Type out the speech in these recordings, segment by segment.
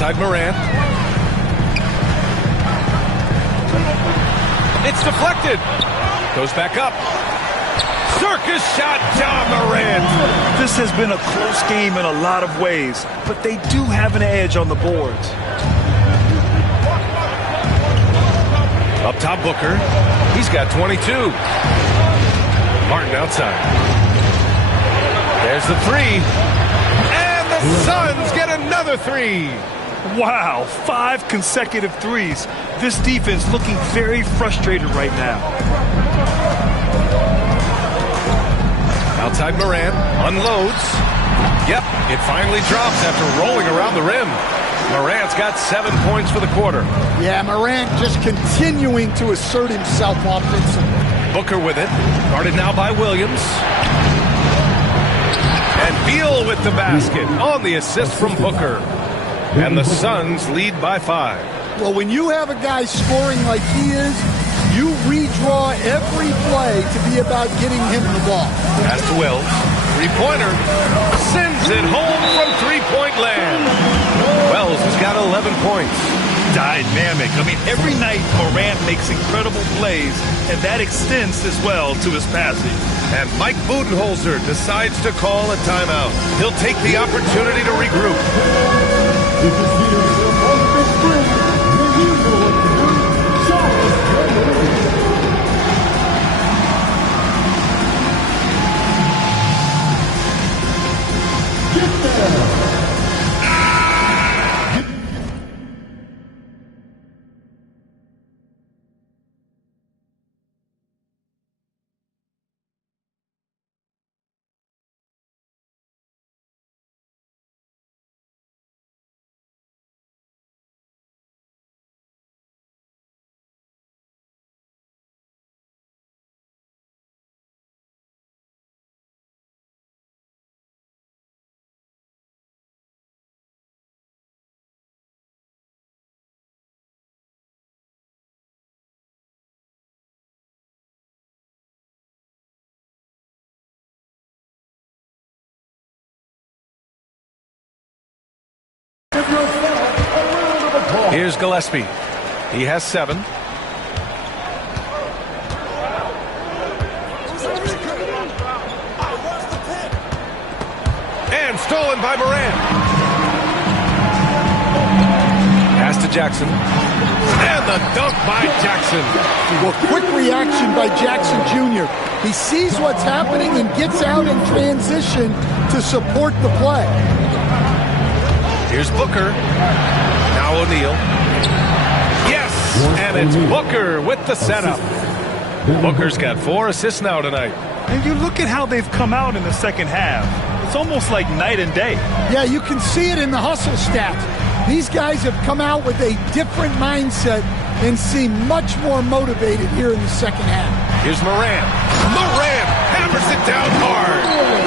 Outside Morant. It's deflected. Goes back up. Circus shot, John Morant. This has been a close game in a lot of ways, but they do have an edge on the boards. Up top, Booker. He's got 22. Martin outside. There's the three. And the Suns get another three. Wow, 5 consecutive threes. This defense looking very frustrated right now. Outside Morant, unloads. Yep, it finally drops after rolling around the rim. Morant's got 7 points for the quarter. Yeah, Morant just continuing to assert himself offensively. Booker with it, guarded now by Williams. And Beal with the basket on the assist from Booker. And the Suns lead by 5. Well, when you have a guy scoring like he is, you redraw every play to be about getting him the ball. Pass to Wells. Three-pointer. Sends it home from three-point land. Wells has got 11 points. Dynamic. I mean, every night Morant makes incredible plays, and that extends as well to his passing. And Mike Budenholzer decides to call a timeout. He'll take the opportunity to regroup. Here's Gillespie. He has 7. And stolen by Morant. Pass to Jackson. And the dunk by Jackson. Well, quick reaction by Jackson Jr. He sees what's happening and gets out in transition to support the play. Here's Booker. Now O'Neal. Yes! And it's Booker with the setup. Booker's got 4 assists now tonight. And you look at how they've come out in the second half. It's almost like night and day. Yeah, you can see it in the hustle stats. These guys have come out with a different mindset and seem much more motivated here in the second half. Here's Morant. Morant hammers it down hard.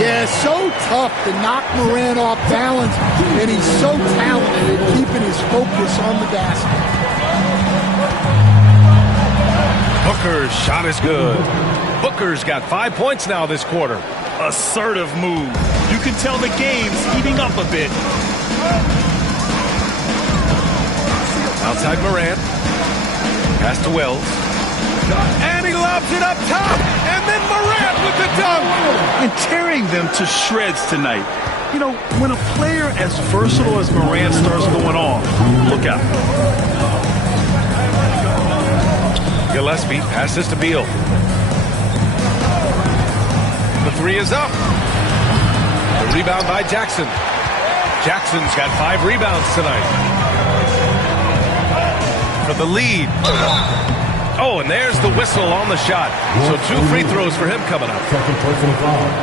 Yeah, so tough to knock Morant off balance, and he's so talented at keeping his focus on the basket. Booker's shot is good. Booker's got 5 points now this quarter. Assertive move. You can tell the game's heating up a bit. Outside Morant. Pass to Wells. And he lobs it up top. And then Morant with the dunk. And tearing them to shreds tonight. You know, when a player as versatile as Morant starts going on, look out. Gillespie passes to Beal. The 3 is up. The rebound by Jackson. Jackson's got 5 rebounds tonight. For the lead. Oh, and there's the whistle on the shot. So 2 free throws for him coming up.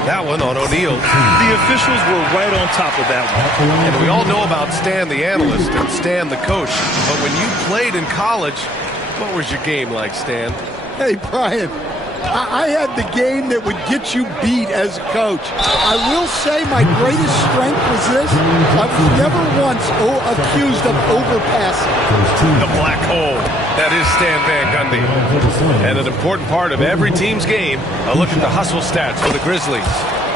That one on O'Neal. The officials were right on top of that one. And we all know about Stan the analyst and Stan the coach. But when you played in college, what was your game like, Stan? Hey, Brian, I had the game that would get you beat as a coach. I will say my greatest strength was this. I was never once accused of overpassing. The black hole. That is Stan Van Gundy. And an important part of every team's game, a look at the hustle stats for the Grizzlies.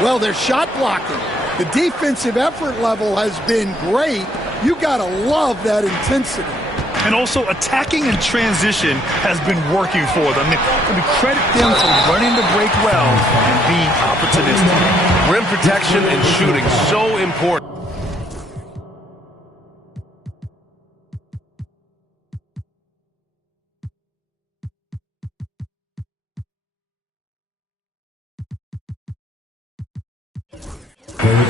Well, they're shot blocking. The defensive effort level has been great, You got to love that intensity. And also, attacking in transition has been working for them. I mean, credit them for learning to break well and being opportunistic. Rim protection and shooting, so important.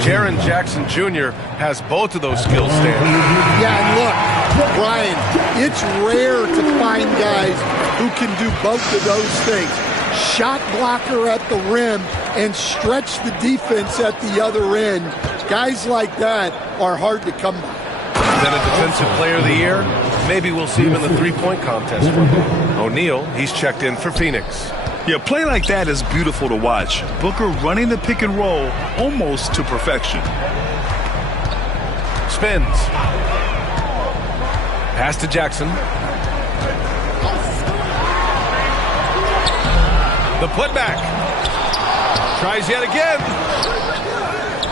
Jaren Jackson Jr. has both of those skills, Stan. Yeah, and look, Brian, it's rare to find guys who can do both of those things. Shot blocker at the rim and stretch the defense at the other end. Guys like that are hard to come by. Then a Defensive Player of the Year. Maybe we'll see him in the three-point contest. O'Neal, he's checked in for Phoenix. Yeah, play like that is beautiful to watch. Booker running the pick and roll almost to perfection. Spins. Pass to Jackson. The putback. Tries yet again.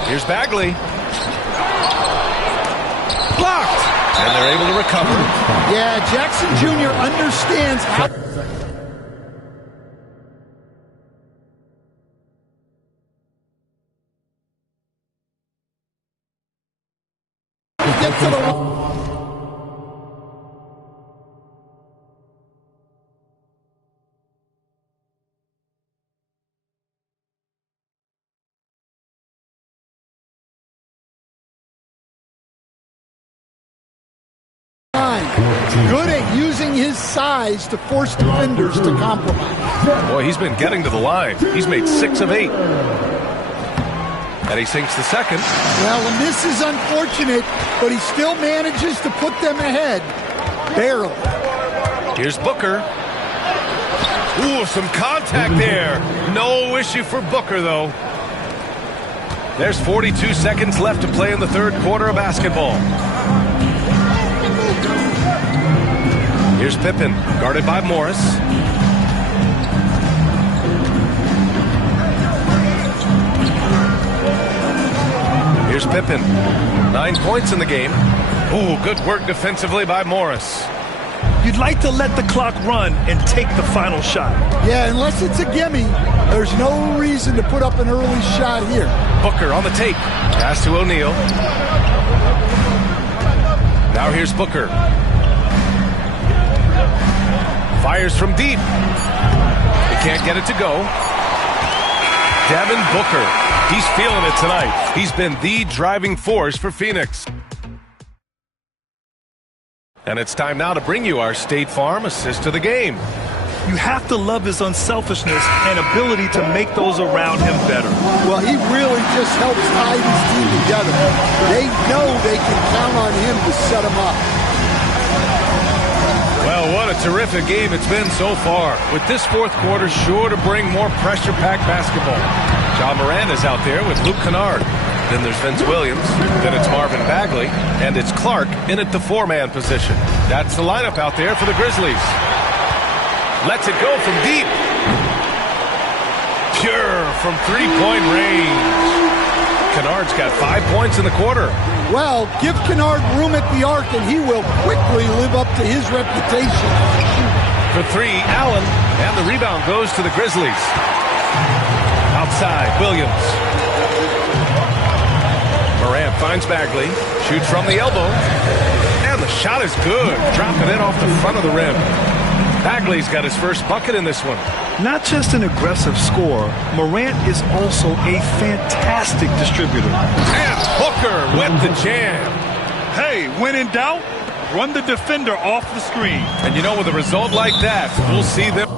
Here's Bagley. Blocked. And they're able to recover. Yeah, Jackson Jr. understands how to get to the good at using his size to force defenders to compromise. Boy, he's been getting to the line. He's made 6 of 8. And he sinks the second. Well, and this is unfortunate, but he still manages to put them ahead. Barely. Here's Booker. Ooh, some contact there. No issue for Booker, though. There's 42 seconds left to play in the third quarter of basketball. Here's Pippen, guarded by Morris. Here's Pippen. 9 points in the game. Ooh, good work defensively by Morris. You'd like to let the clock run and take the final shot. Yeah, unless it's a gimme, there's no reason to put up an early shot here. Booker on the take. Pass to O'Neal. Now here's Booker. Fires from deep. He can't get it to go. Devin Booker. He's feeling it tonight. He's been the driving force for Phoenix. And it's time now to bring you our State Farm assist of the game. You have to love his unselfishness and ability to make those around him better. Well, he really just helps tie his team together. They know they can count on him to set them up. Well, what a terrific game it's been so far. With this fourth quarter sure to bring more pressure-packed basketball. Ja Morant is out there with Luke Kennard. Then there's Vince Williams. Then it's Marvin Bagley. And it's Clark in at the 4-man position. That's the lineup out there for the Grizzlies. Lets it go from deep. Pure from three-point range. Kennard's got 5 points in the quarter. Well, give Kennard room at the arc and he will quickly live up to his reputation. For 3, Allen. And the rebound goes to the Grizzlies. Outside, Williams. Morant finds Bagley. Shoots from the elbow. And the shot is good. Dropping it off the front of the rim. Bagley's got his first bucket in this one. Not just an aggressive scorer, Morant is also a fantastic distributor. And Booker with the jam. Hey, when in doubt, run the defender off the screen. And you know, with a result like that, we'll see them.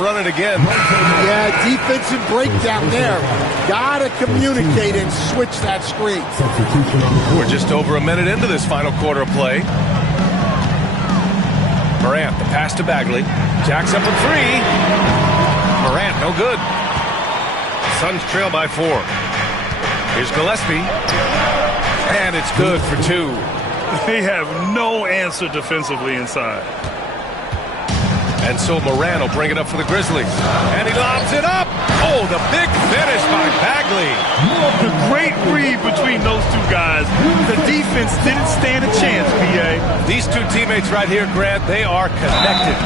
run it again. Yeah, defensive breakdown there. Gotta communicate and switch that screen. We're just over a minute into this final quarter of play. Morant, the pass to Bagley. Jacks up a three. Morant, no good. Suns trail by 4. Here's Gillespie. And it's good for 2. They have no answer defensively inside. And so Morant will bring it up for the Grizzlies. And he lobs it up. Oh, the big finish by Bagley. The great read between those two guys. The defense didn't stand a chance, B.A. These two teammates right here, Grant, they are connected.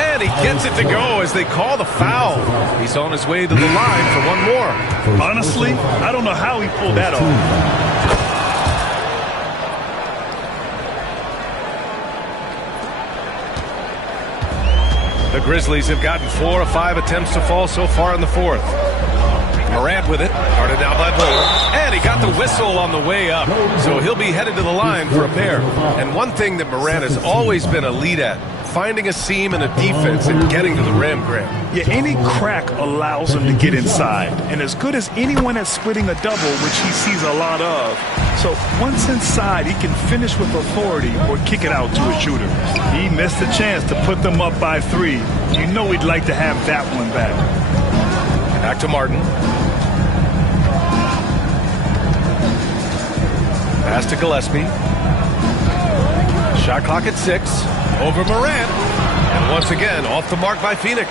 And he gets it to go as they call the foul. He's on his way to the line for one more. Honestly, I don't know how he pulled that off. The Grizzlies have gotten 4 of 5 attempts to fall so far in the fourth. Morant with it, guarded down by Bull, and he got the whistle on the way up, so he'll be headed to the line for a pair. And one thing that Morant has always been a lead at, finding a seam in a defense and getting to the rim, Grant. Yeah, any crack allows him to get inside, and as good as anyone at splitting a double, which he sees a lot of. So once inside, he can finish with authority or kick it out to a shooter. He missed a chance to put them up by 3. You know he'd like to have that one back. Back to Martin. Pass to Gillespie. Shot clock at 6. Over Morant. And once again, off the mark by Phoenix.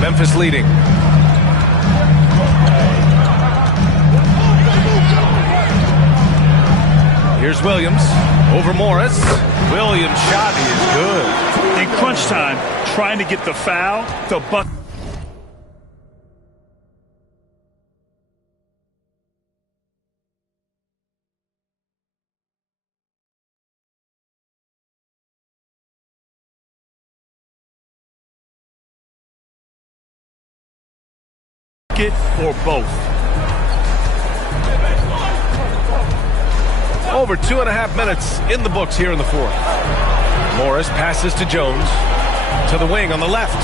Memphis leading. Here's Williams. Over Morris. Williams' shot is good. In crunch time, trying to get the foul to buck. Or both. Over 2.5 minutes in the books here in the fourth. Morris passes to Jones. To the wing on the left.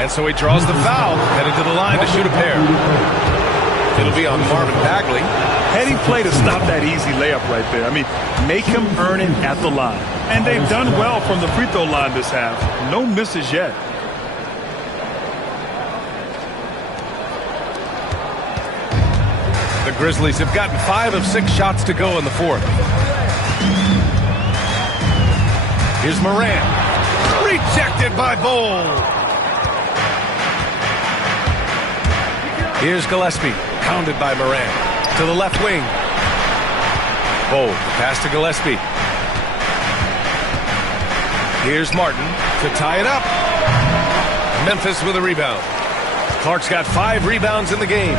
And so he draws the foul, headed to the line to shoot a pair. It'll be on Marvin Bagley. Heady play to stop that easy layup right there. I mean, make him earn it at the line. And they've done well from the free throw line this half. No misses yet. The Grizzlies have gotten 5 of 6 shots to go in the fourth. Here's Morant. Rejected by Bull. Here's Gillespie. Pounded by Morant. To the left wing. Bull. Pass to Gillespie. Here's Martin to tie it up. Memphis with a rebound. Clark's got 5 rebounds in the game.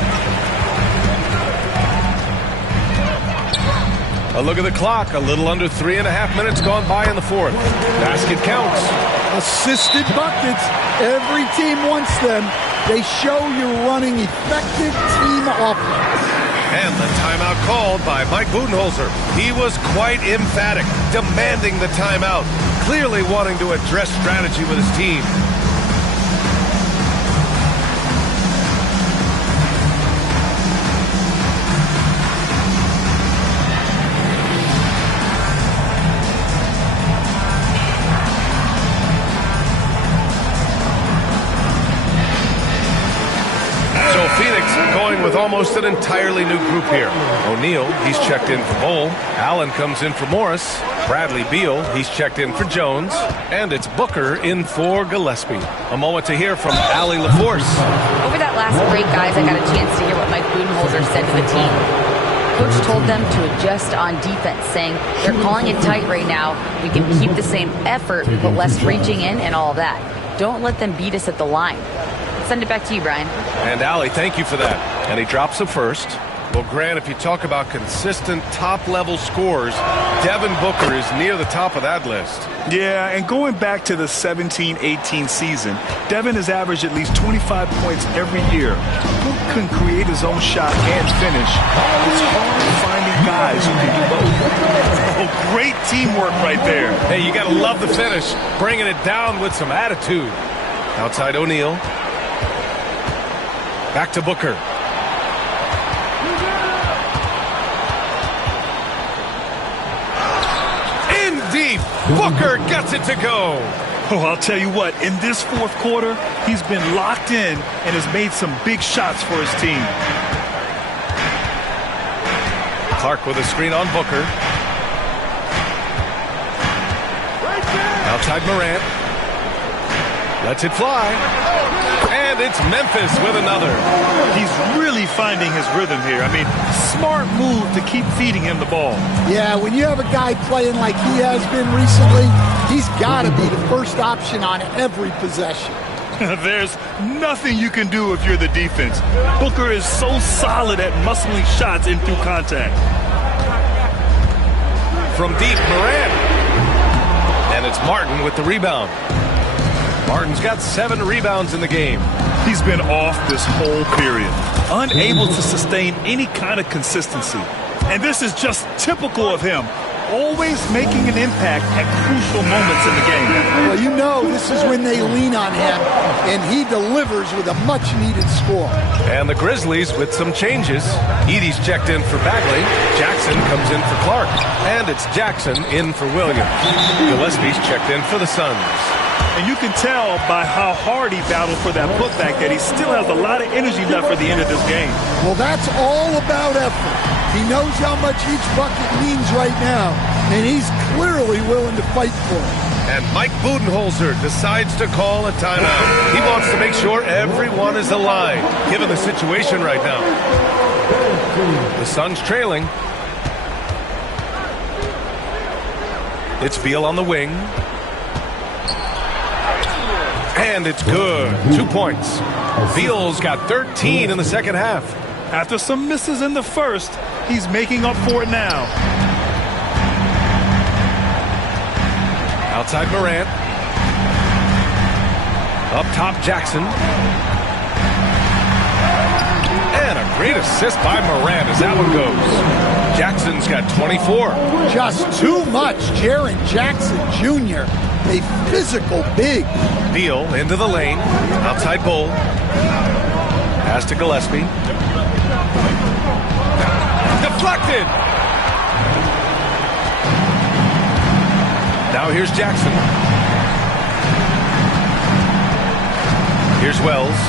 A look at the clock. A little under 3.5 minutes gone by in the fourth. Basket counts. Assisted buckets. Every team wants them. They show you're running effective team offense. And the timeout called by Mike Budenholzer. He was quite emphatic, demanding the timeout, clearly wanting to address strategy with his team. With almost an entirely new group here. O'Neal, he's checked in for Bull. Allen comes in for Morris. Bradley Beal, he's checked in for Jones. And it's Booker in for Gillespie. A moment to hear from Allie LaForce. Over that last break, guys, I got a chance to hear what Mike Budenholzer said to the team. Coach told them to adjust on defense, saying they're calling it tight right now. We can keep the same effort, but less reaching in and all that. Don't let them beat us at the line. Send it back to you, Brian. And Allie, thank you for that. And he drops the first. Well, Grant, if you talk about consistent top-level scores, Devin Booker is near the top of that list. Yeah, and going back to the 17-18 season, Devin has averaged at least 25 points every year. Book can create his own shot and finish. It's hard finding guys who can do both. Oh, great teamwork right there. Hey, you got to love the finish, bringing it down with some attitude. Outside O'Neal. Back to Booker. In deep. Booker gets it to go. Oh, I'll tell you what, in this fourth quarter, he's been locked in and has made some big shots for his team. Clark with a screen on Booker. Outside Morant. Lets it fly. And it's Memphis with another. He's really finding his rhythm here. I mean, smart move to keep feeding him the ball. Yeah, when you have a guy playing like he has been recently, he's got to be the first option on every possession. There's nothing you can do if you're the defense. Booker is so solid at muscling shots in through contact. From deep, Morant. And it's Martin with the rebound. Martin's got 7 rebounds in the game. He's been off this whole period, unable to sustain any kind of consistency. And this is just typical of him, always making an impact at crucial moments in the game. Well, you know this is when they lean on him, and he delivers with a much-needed score. And the Grizzlies with some changes. Edey's checked in for Bagley. Jackson comes in for Clark. And it's Jackson in for Williams. Gillespie's checked in for the Suns. And you can tell by how hard he battled for that putback that he still has a lot of energy left for the end of this game. Well, that's all about effort. He knows how much each bucket means right now, and he's clearly willing to fight for it. And Mike Budenholzer decides to call a timeout. He wants to make sure everyone is aligned, given the situation right now. The Suns trailing. It's Beal on the wing. And it's good. 2 points. Beal's got 13 in the second half. After some misses in the first, he's making up for it now. Outside Morant. Up top Jackson. And a great assist by Morant as that one goes. Jackson's got 24. Just too much. Jaren Jackson Jr., a physical big. Beal into the lane. Outside Bull. Pass to Gillespie. Deflected. Now here's Jackson. Here's Wells.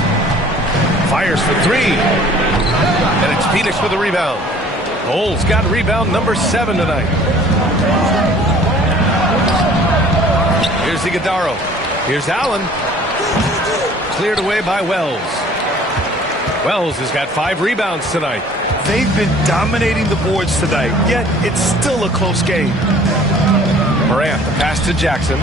Fires for 3. And it's Phoenix with a rebound. Bull's got rebound number 7 tonight. Here's Iguodala. Here's Allen. Cleared away by Wells. Wells has got 5 rebounds tonight. They've been dominating the boards tonight, yet it's still a close game. Morant, the pass to Jackson.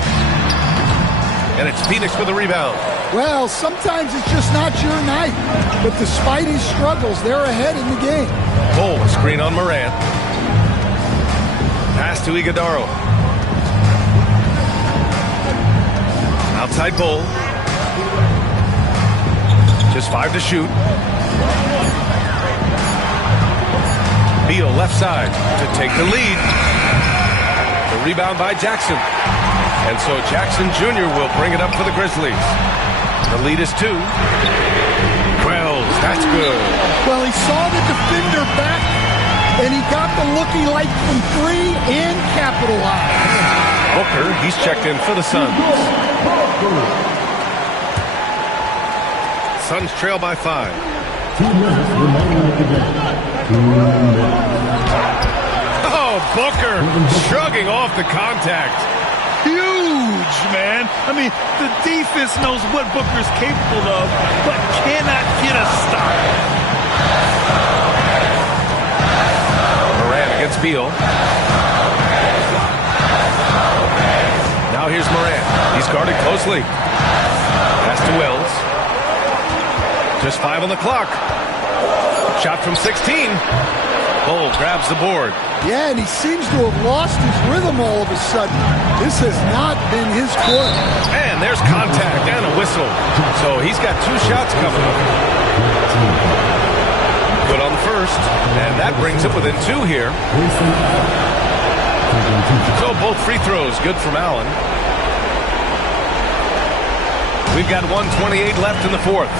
And it's Phoenix with a rebound. Well, sometimes it's just not your night. But despite his struggles, they're ahead in the game. Bull, a screen on Morant. Pass to Iguodala. Outside Bull. Just 5 to shoot. Beal left side to take the lead. The rebound by Jackson. And so Jackson Jr. will bring it up for the Grizzlies. The lead is 2. Wells, that's good. Well, he saw the defender back, and he got the looky like from 3 and capitalized. Booker, he's checked in for the Suns. Suns trail by 5. 2 minutes remaining in the game. 2 minutes. Oh, Booker shrugging off the contact. Huge, man. I mean, the defense knows what Booker's capable of, but cannot get a stop. Morant against Beal. Now here's Morant. He's guarded closely. Pass to Wells. Just 5 on the clock. Shot from 16. Bull grabs the board. Yeah, and he seems to have lost his rhythm all of a sudden. This has not been his court. And there's contact and a whistle. So he's got 2 shots coming up. Good on the first, and that brings it within 2 here. So both free throws good from Allen. We've got 1:28 left in the fourth.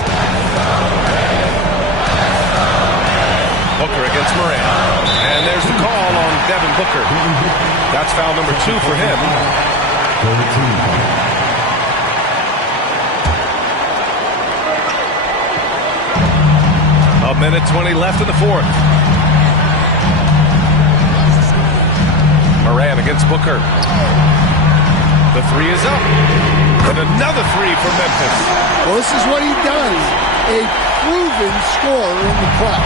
Booker against Morant. And there's the call on Devin Booker. That's foul number 2 for him. A minute 20 left in the fourth. Morant against Booker. The 3 is up. And another 3 for Memphis. Well, this is what he does. A proven scorer in the club.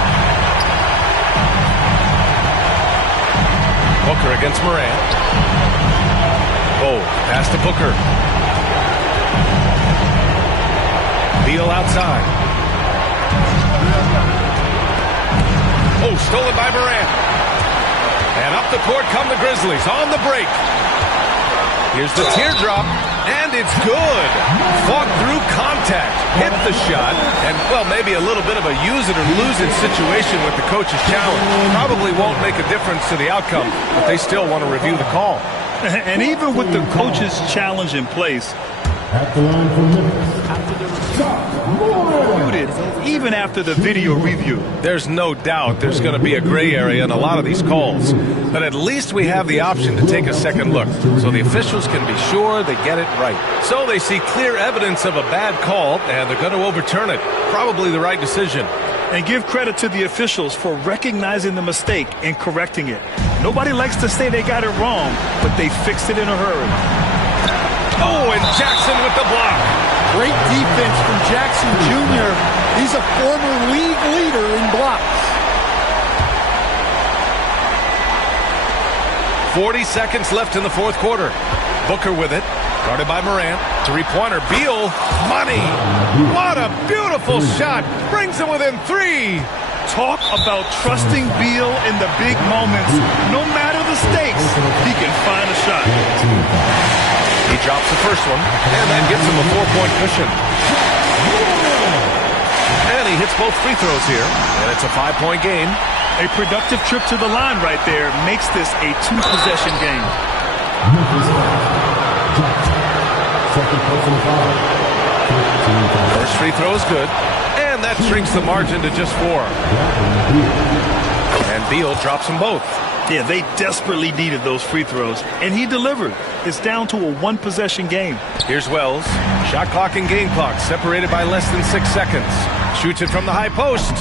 Booker against Morant. Oh, pass to Booker. Beal outside. Oh, stolen by Morant. And up the court come the Grizzlies on the break. Here's the teardrop, and it's good. Fought through contact, hit the shot, and, well, maybe a little bit of a use it or lose it situation with the coach's challenge. Probably won't make a difference to the outcome, but they still want to review the call. And even with the coach's challenge in place, At the line for Memphis. even after the video review. There's no doubt there's going to be a gray area in a lot of these calls, but at least we have the option to take a second look, so the officials can be sure they get it right. So they see clear evidence of a bad call, and they're going to overturn it. Probably the right decision. And give credit to the officials for recognizing the mistake and correcting it. Nobody likes to say they got it wrong, but they fixed it in a hurry. Oh, and Jackson with the block. Great defense from Jackson Jr. He's a former league leader in blocks. 40 seconds left in the fourth quarter. Booker with it. Guarded by Morant. Three-pointer. Beal. Money. What a beautiful shot. Brings him within 3. Talk about trusting Beal in the big moments. No matter the stakes, he can find a shot. He drops the first one, and that gives him a 4-point cushion. And he hits both free throws here, and it's a 5-point game. A productive trip to the line right there makes this a 2-possession game. Second personal foul. First free throw is good, and that shrinks the margin to just 4. And Beal drops them both. Yeah, they desperately needed those free throws, and he delivered. It's down to a 1-possession game. Here's Wells. Shot clock and game clock separated by less than 6 seconds. Shoots it from the high post.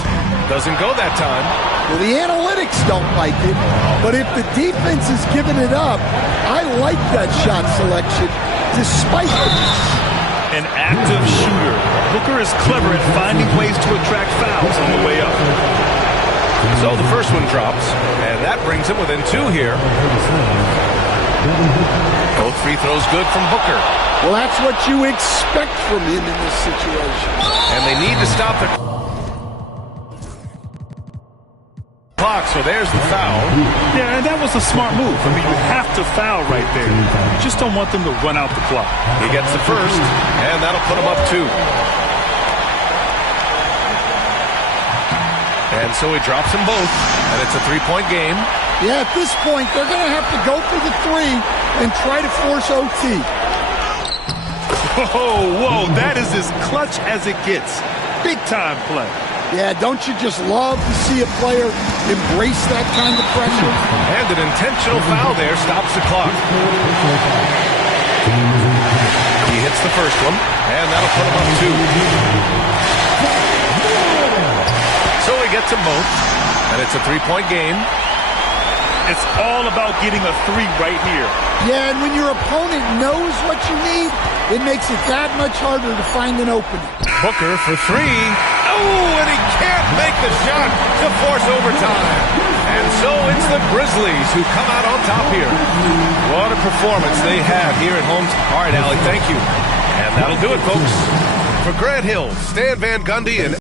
Doesn't go that time. Well, the analytics don't like it, but if the defense is giving it up, I like that shot selection, despite the miss. An active shooter. Booker is clever at finding ways to attract fouls on the way up. So the first one drops, and that brings him within 2 here. Both free throws good from Booker. Well, that's what you expect from him in this situation. And they need to stop the clock, so there's the foul. Yeah, and that was a smart move. I mean, you have to foul right there. You just don't want them to run out the clock. He gets the first, and that'll put him up 2. And so he drops them both, and it's a 3-point game. Yeah, at this point, they're going to have to go for the 3 and try to force OT. Whoa, that is as clutch as it gets. Big-time play. Yeah, don't you just love to see a player embrace that kind of pressure? And an intentional foul there stops the clock. He hits the first one, and that'll put him up 2. So he gets them both, and it's a 3-point game. It's all about getting a 3 right here. Yeah, and when your opponent knows what you need, it makes it that much harder to find an opening. Booker for 3. Oh, and he can't make the shot to force overtime. And so it's the Grizzlies who come out on top here. What a performance they had here at home. All right, Allie, thank you. And that'll do it, folks. For Grant Hill, Stan Van Gundy, and